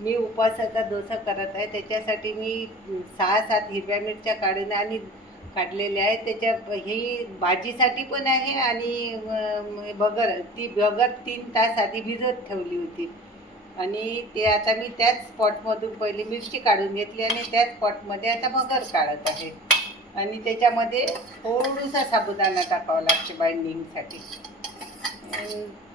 मी उपवासाचा डोसा करत आहे. त्याच्यासाठी मी 6-7 हिरव्या मिरच्या काढलेल्या आहेत. ही भाजीसाठी पण आहे आणि बगर 3 तास आधी भिजत ठेवली होती. आणि ते आता मी त्याच पॉटमधून पहिली मिरची काढून घेतली आणि त्याच पॉटमध्ये आता बगर काढत आहे. आणि त्याच्यामध्ये थोडासा साबुदाणा टाकावा लागते बाइंडिंगसाठी.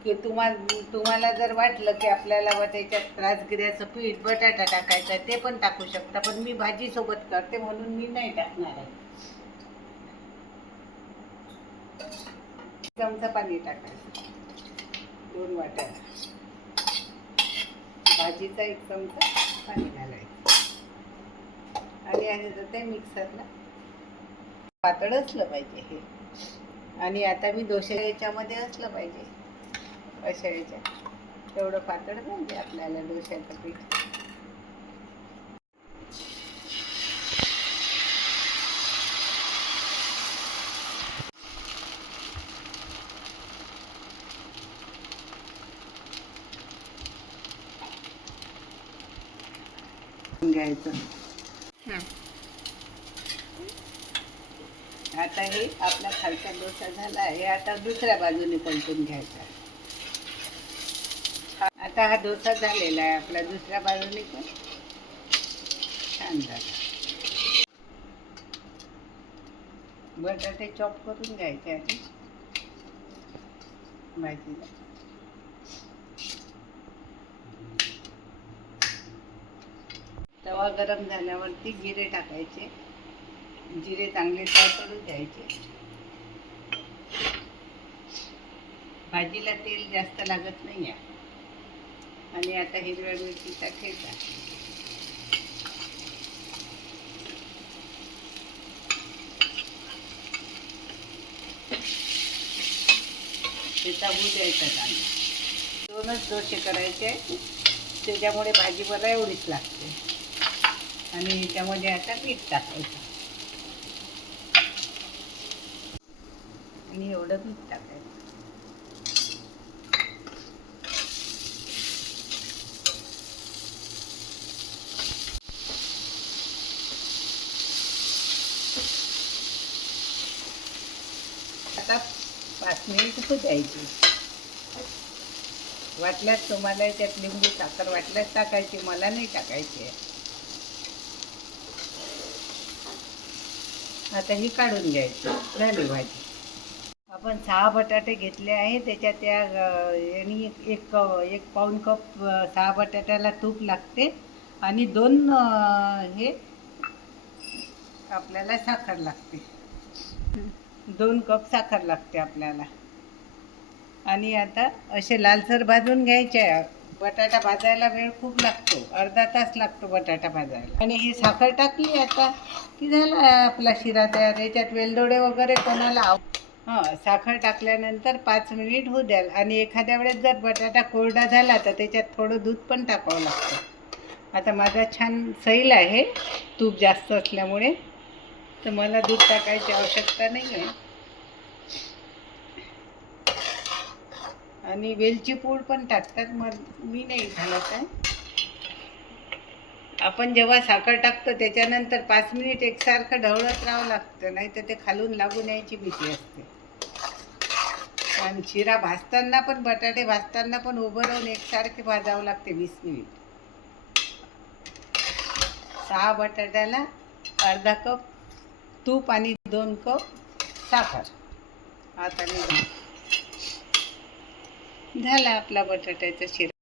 की तुम्हाला जर वाटलं की आपल्याला त्याच्यात राजगिऱ्याचं पीठ बटाटा टाकायचा ते पण टाकू शकता, पण मी भाजीसोबत करते म्हणून मी नाही टाकणार आहे. चमचा पाणी टाकायचं, 2 वाट्या. भाजीचा 1 चमचा पाणी घालायचं आणि आहे ते मिक्सरला पातळ असलं पाहिजे हे. आणि आता मी डोशा याच्यामध्ये असलं पाहिजे, अशा याच्यात तेवढं पातळ पाहिजे आपल्याला डोश्याचं पीठ. घ्यायचं. आता हे आपला खालचा डोसा झाला आहे. आता दुसऱ्या बाजूने पलटून घ्यायचा. आता हा डोसा झालेला आहे आपला, दुसऱ्या बाजूने पण छान झाला. बटाटे चॉप करून घ्यायचे आधी भाजीला. तवा गरम झाल्यावरती जिरे टाकायचे. जिरे चांगले तळतळून द्यायचे. भाजीला तेल जास्त लागत नाही आहे. आणि आता हिरव्या मिरचीचा ठेचा. ठेचा होऊ द्यायचा चांगला. 2च डोसे करायचे, त्याच्यामुळे भाजी मला एवढीच लागते. आणि त्यामध्ये आता मीठ टाकायचं आणि एवढं मीठ टाकायचं. आता 5 मिनिट होऊ द्यायची. वाटल्यास तुम्हाला त्यात लिंबू साखर वाटल्यास टाकायची, मला नाही टाकायची आहे. आता ही काढून घ्यायची, झाली भाजी. आपण 6 बटाटे घेतले आहे. त्याच्यात त्या यांनी एक पाऊण कप 6 बटाट्याला तूप लागते आणि 2 हे आपल्याला साखर लागते. 2 कप साखर लागते आपल्याला. आणि आता असे लालसर भाजून घ्यायचे. बटाटा भाजायला वेळ खूप लागतो, अर्धा तास लागतो बटाटा भाजायला. आणि ही साखर टाकली आता की झाला आपला शिरा तयार. याच्यात वेलदोडे वगैरे कोणाला साखर टाकल्यानंतर 5 मिनिट होऊ द्याल. आणि एखाद्या वेळेस जर बटाटा कोरडा झाला तर त्याच्यात थोडं दूध पण टाकावं लागतं. आता माझा छान सैल आहे तूप जास्त असल्यामुळे, तर मला दूध टाकायची आवश्यकता नाही आहे. आणि वेलची पूड पण टाकतात, मग मी नाही घालत आहे. आपण जेव्हा साखर टाकतो त्याच्यानंतर 5 मिनिट एकसारखं ढवळत राहावं लागतं, नाही तर ते खालून लागून यायची भीती असते. आणि शिरा भाजताना पण, बटाटे भाजताना पण उभं राहून एकसारखे भाजावं लागते 20 मिनिट. 6 बटाट्याला अर्धा कप तूप आणि 2 कप साखर. आता झाला आपला बटाट्याचा शिरा.